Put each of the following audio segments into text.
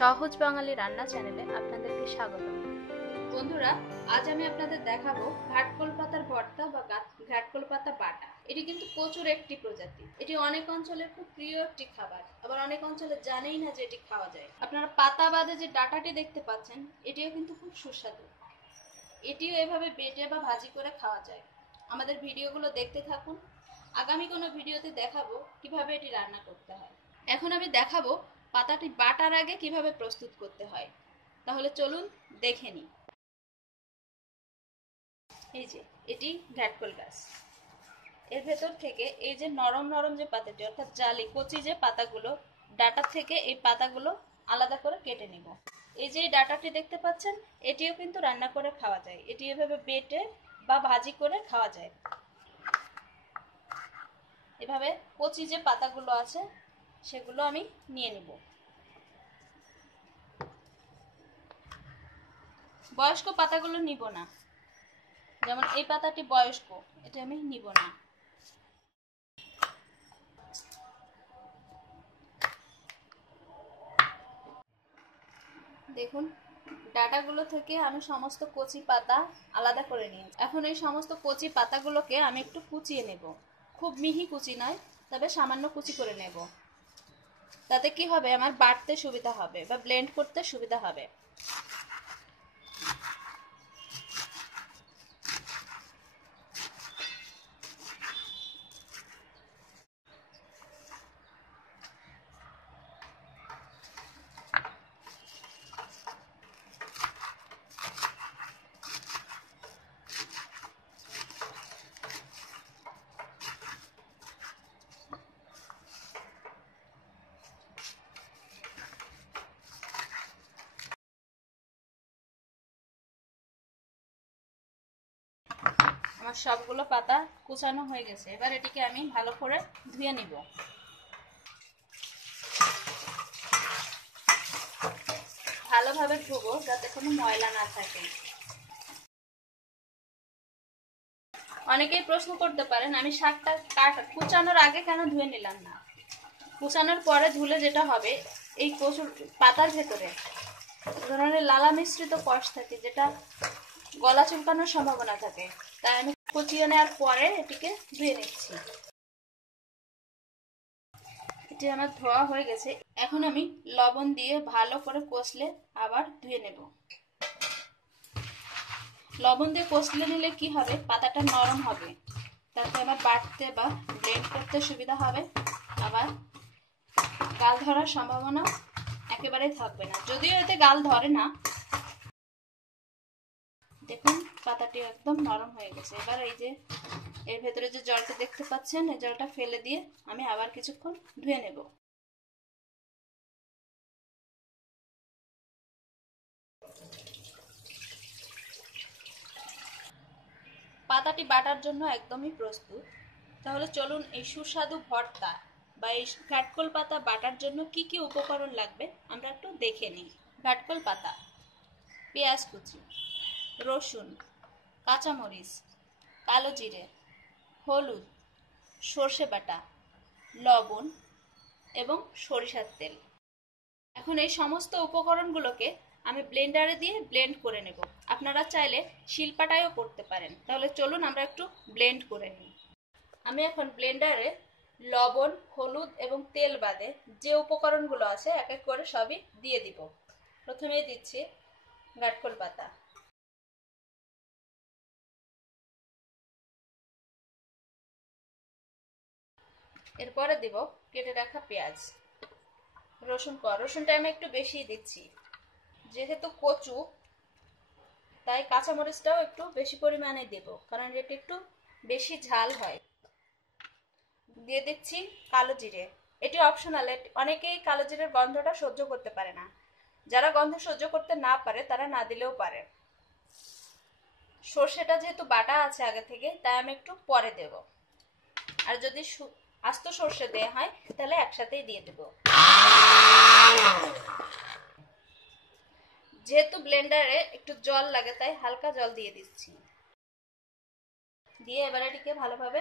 সহজ বাঙালি রান্না চ্যানেলে আপনাদেরকে স্বাগত। বন্ধুরা, আজ আমি আপনাদের দেখাবো ঘাটকোল পাতার ভর্তা বা ঘাটকোল পাতা বাটা। এটি কিন্তু কচুর একটি প্রজাতি। এটি অনেক অঞ্চলের খুব প্রিয় একটি খাবার, আবার অনেক অঞ্চলে জানেই না যে এটি খাওয়া যায়। আপনারা পাতা বাদে যে ডাঁটাটি দেখতে পাচ্ছেন, এটিও কিন্তু খুব সুস্বাদু। এটিও এভাবে বেটে বা ভাজি করে খাওয়া যায়। আমাদের ভিডিওগুলো দেখতে থাকুন। আগামী কোনো ভিডিওতে দেখাবো কিভাবে এটি রান্না করতে হয়। এখন আমি দেখাবো পাতাটি বাটার আগে কিভাবে প্রস্তুত করতে হয়। তাহলে চলুন দেখে নিই। এই যে এটি ঘাটকোল গাছ। এর ভেতর থেকে এই যে নরম নরম যে পাতাটি, অর্থাৎ জালি কচি যে পাতাগুলো, ডাটা থেকে এই পাতাগুলো আলাদা করে কেটে নিব। এই যে ডাটাটি দেখতে পাচ্ছেন, এটিও কিন্তু রান্না করে খাওয়া যায়। এটি এভাবে বেটে বা ভাজি করে খাওয়া যায়। এভাবে কচি যে পাতাগুলো আছে সেগুলো আমি নিয়ে নিব। বয়স্ক পাতাগুলো নিব না, যেমন এই পাতাটি বয়স্ক, এটা আমি নিব না। দেখুন, ডাটাগুলো থেকে আমি সমস্ত কচি পাতা আলাদা করে নিয়েছি। এখন এই সমস্ত কচি পাতাগুলোকে আমি একটু কুচিয়ে নেব। খুব মিহি কুচি নয়, তবে সামান্য কুচি করে নেব। তাতে কি হবে, আমার বাটতে সুবিধা হবে বা ব্লেন্ড করতে সুবিধা হবে। আমার সবগুলো পাতা কুচানো হয়ে গেছে। এবার এটিকে আমি ভালো করে ধুয়ে নিব। ভালোভাবে ধুবো যাতে কোনো ময়লা না থাকে। অনেকেই প্রশ্ন করতে পারেন, আমি শাকটা কুচানোর আগে কেন ধুয়ে নিলাম না। কুচানোর পরে ধুলে যেটা হবে, এই কচুর পাতার ভেতরে ধরনের লালা মিশ্রিত কষ থাকে, যেটা গলা চুলকানোর সম্ভাবনা থাকে। তাই আমি কুচিয়ে নেওয়ার পরে এটিকে ধুয়ে নিচ্ছি। এটি আমার ধোয়া হয়ে গেছে। এখন আমি লবণ দিয়ে ভালো করে কষলে আবার ধুয়ে নেব। লবণ দিয়ে কষলে নিলে কি হবে, পাতাটা নরম হবে, তাতে আমার বাটতে বা ব্লেন্ড করতে সুবিধা হবে। আবার গাল ধরার সম্ভাবনা একেবারেই থাকবে না, যদিও এতে গাল ধরে না। দেখুন, পাতাটি একদম নরম হয়ে গেছে। এবার এই যে এর ভেতরে যে জলটা দেখতে পাচ্ছেন, এই জলটা ফেলে দিয়ে আমি আবার কিছুক্ষণ ধুয়ে নেব। পাতাটি বাটার জন্য একদমই প্রস্তুত। তাহলে চলুন এই সুস্বাদু ভর্তা বা এই ঘাটকোল পাতা বাটার জন্য কি কি উপকরণ লাগবে আমরা একটু দেখে নিই। ঘাটকোল পাতা, পেঁয়াজ কুচি, রসুন, কাঁচামরিচ, কালো জিরে, হলুদ, সর্ষে বাটা, লবণ এবং সরিষার তেল। এখন এই সমস্ত উপকরণগুলোকে আমি ব্লেন্ডারে দিয়ে ব্লেন্ড করে নেব। আপনারা চাইলে শিলপাটায়ও করতে পারেন। তাহলে চলুন আমরা একটু ব্লেন্ড করে নিই। আমি এখন ব্লেন্ডারে লবণ, হলুদ এবং তেল বাদে যে উপকরণগুলো আছে এক এক করে সবই দিয়ে দিব। প্রথমে দিচ্ছি ঘাটকোল পাতা, এরপরে দিব কেটে রাখা পেঁয়াজ, রসুনটা আমি একটু বেশি দিচ্ছি, যেহেতু কচু তাই কাঁচামরিচটাও একটু বেশি পরিমাণে দেব, কারণ এটা একটু বেশি ঝাল হয়। দিয়ে দিচ্ছি কালো জিরে, এটি অপশনাল। অনেকেই কালো জিরের গন্ধটা সহ্য করতে পারে না। যারা গন্ধ সহ্য করতে না পারে তারা না দিলেও পারে। সর্ষেটা যেহেতু বাটা আছে আগে থেকে, তাই আমি একটু পরে দেব। আর যদি আস্ত সর্ষে দেয়া হয় তাহলে একসাথেই দিয়ে দেব। যেহেতু ব্লেন্ডারে একটু জল লাগে, তাই হালকা জল দিয়ে দিচ্ছি। দিয়ে এবার এটিকে ভালোভাবে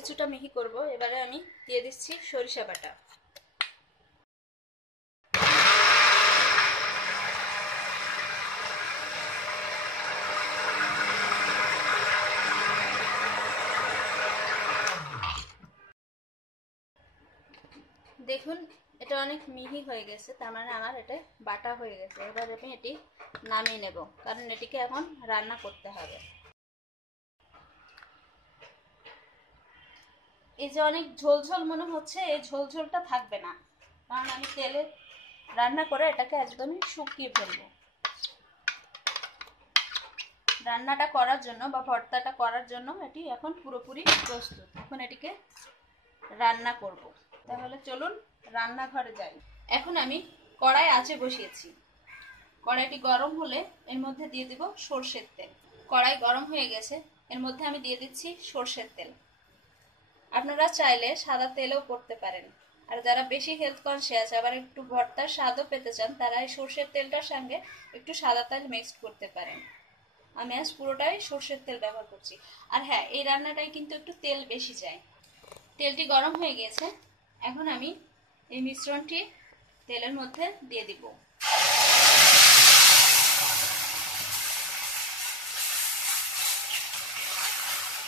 কিছুটা মিহি করব। এবারে আমি দিয়ে দিচ্ছি সরিষা বাটা। দেখুন এটা অনেক মিহি হয়ে গেছে, তার মানে আমার এটা বাটা হয়ে গেছে। এবার আমি এটি নামিয়ে নেব, কারণ এটিকে এখন রান্না করতে হবে। এই যে অনেক ঝোলঝোল মনে হচ্ছে, এই ঝোলঝোলটা থাকবে না, কারণ আমি তেলে রান্না করে এটাকে একদমই শুকিয়ে ফেলবো। রান্নাটা করার জন্য বা ভর্তাটা করার জন্য এটি এখন পুরোপুরি প্রস্তুত। এখন এটিকে রান্না করব। তাহলে চলুন রান্নাঘরে যাই। এখন আমি কড়াই আঁচে বসিয়েছি। কড়াইটি গরম হলে এর মধ্যে দিয়ে দিব সরষের তেল। কড়াই গরম হয়ে গেছে, এর মধ্যে আমি দিয়ে দিচ্ছি সরষের তেল। আপনারা চাইলে সাদা তেলও করতে পারেন, আর যারা বেশি হেলথ কনসিয়াস আবার একটু ভর্তার স্বাদও পেতে চান, তারা এই সরষের তেলটার সঙ্গে একটু সাদা তেল মিক্সড করতে পারেন। আমি আজ পুরোটাই সরষের তেল ব্যবহার করছি। আর হ্যাঁ, এই রান্নাটায় কিন্তু একটু তেল বেশি যায়। তেলটি গরম হয়ে গেছে, এখন আমি এই মিশ্রণটি তেলের মধ্যে দিয়ে দিব।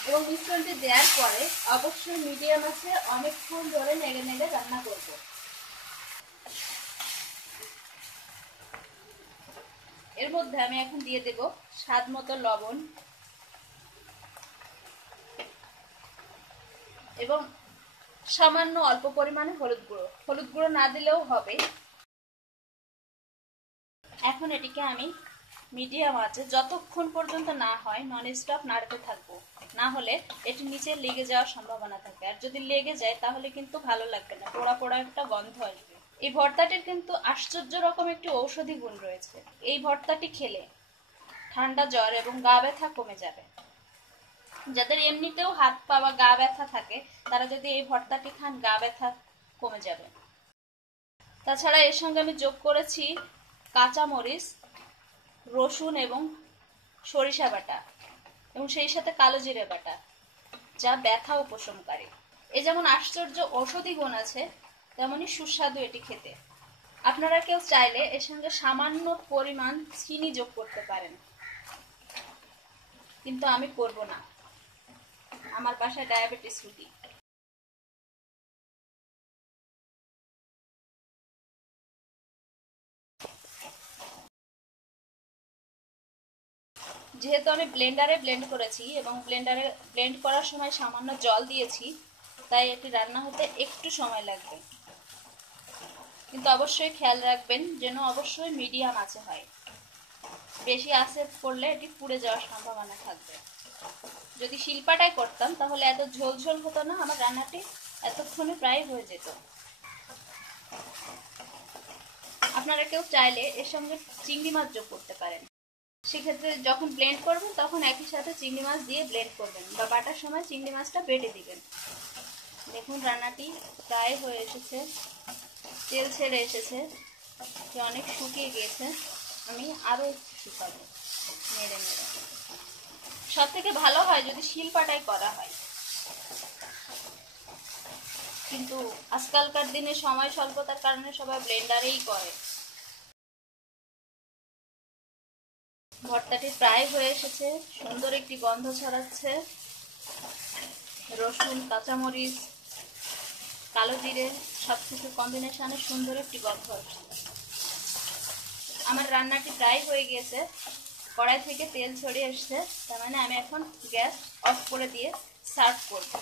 এবং মিশ্রণটি দেওয়ার পরে অবশ্যই মিডিয়াম আছে অনেকক্ষণ ধরে নেড়ে নেড়ে রান্না করব। এর মধ্যে আমি এখন দিয়ে দেব স্বাদ মতো লবণ এবং সামান্য অল্প পরিমাণে হলুদ গুঁড়ো। হলুদ গুঁড়ো না দিলেও হবে। এখন এটিকে আমি মিডিয়াম আঁচে যতক্ষণ পর্যন্ত না হয় নন স্টপ নাড়তে থাকবো, না হলে এটি নিচে লেগে যাওয়ার সম্ভাবনা থাকে। আর যদি লেগে যায় তাহলে কিন্তু ভালো লাগবে না, পোড়া পোড়া একটা গন্ধ আসবে। এই ভর্তাটির কিন্তু আশ্চর্য রকম একটি ঔষধি গুণ রয়েছে। এই ভর্তাটি খেলে ঠান্ডা জ্বর এবং গা ব্যথা কমে যাবে। যাদের এমনিতেও হাত পা বা গা ব্যথা থাকে, তারা যদি এই ভর্তাটি খান গা ব্যথা কমে যাবে। তাছাড়া এর সঙ্গে আমি যোগ করেছি কাঁচা মরিচ, রসুন এবং সরিষা বাটা এবং সেই সাথে কালো জিরে বাটা, যা ব্যথা উপশমকারী। এ যেমন আশ্চর্য ঔষধি গুণ আছে, তেমনি সুস্বাদু এটি খেতে। আপনারা কেউ চাইলে এর সঙ্গে সামান্য পরিমাণ চিনি যোগ করতে পারেন, কিন্তু আমি করব না, আমার বাসায় ডায়াবেটিস রোগী। যেহেতু আমি ব্লেন্ডারে ব্লেন্ড করেছি এবং ব্লেন্ডারে ব্লেন্ড করার সময় সামান্য জল দিয়েছি, তাই এটি রান্না হতে একটু সময় লাগবে। কিন্তু অবশ্যই খেয়াল রাখবেন যেন অবশ্যই মিডিয়াম আঁচে হয়। বেশি আঁচে করলে এটি পুড়ে যাওয়ার সম্ভাবনা থাকবে। যদি শিলপাটায় করতাম তাহলে এত ঝোল ঝোল হতো না, আমার রান্নাটি এতক্ষণে প্রায় হয়ে যেত। আপনারা কেউ চাইলে এর সঙ্গে চিংড়ি মাছ যোগ করতে পারেন। সেক্ষেত্রে যখন ব্লেন্ড করবেন তখন একই সাথে চিংড়ি মাছ দিয়ে ব্লেন্ড করবেন, বা বাটার সময় চিংড়ি মাছটা বেটে দিবেন। দেখুন রান্নাটি প্রায় হয়ে এসেছে, তেল ছেড়ে এসেছে, অনেক শুকিয়ে গিয়েছে। আমি আরো একটু শুকাবো নেড়ে নেড়ে। সব থেকে ভালো হয় যদি শিলপাটায় করা হয়, কিন্তু আজকালকার দিনে সময় স্বল্পতার কারণে সবাই ব্লেন্ডারেই করে। ভর্তাটি প্রায় হয়ে এসেছে, সুন্দর একটি গন্ধ ছড়াচ্ছে। রসুন, কাঁচামরিচ, কালো জিরে সবকিছু কম্বিনেশনে সুন্দর একটি গন্ধ আসছে। আমার রান্নাটি প্রায় হয়ে গিয়েছে, কড়াই থেকে তেল ছড়িয়ে এসছে, তার মানে আমি এখন গ্যাস অফ করে দিয়ে সার্ভ করব।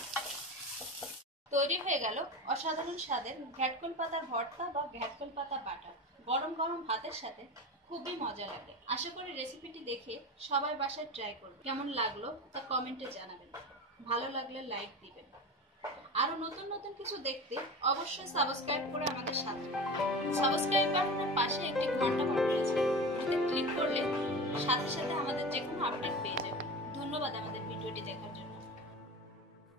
তৈরি হয়ে গেল অসাধারণ স্বাদের ঘ্যাটকল পাতা ভর্তা বা ঘ্যাটকল পাতা বাটা। গরম গরম ভাতের সাথে খুবই মজা লাগে। আশা করি রেসিপিটি দেখে সবাই বাসায় ট্রাই করবেন। কেমন লাগলো তা কমেন্টে জানাবেন, ভালো লাগলে লাইক দিবেন। আরো নতুন নতুন কিছু দেখতে অবশ্যই সাবস্ক্রাইব করে আমাদের সাথে থাকুন। সাবস্ক্রাইব বাটনের পাশে একটি ঘন্টা বাটন রয়েছে, এতে ক্লিক করলে সাথে সাথে আমাদের যে কোনো আপডেট পেয়ে যাবেন। ধন্যবাদ আমাদের ভিডিওটি দেখার জন্য।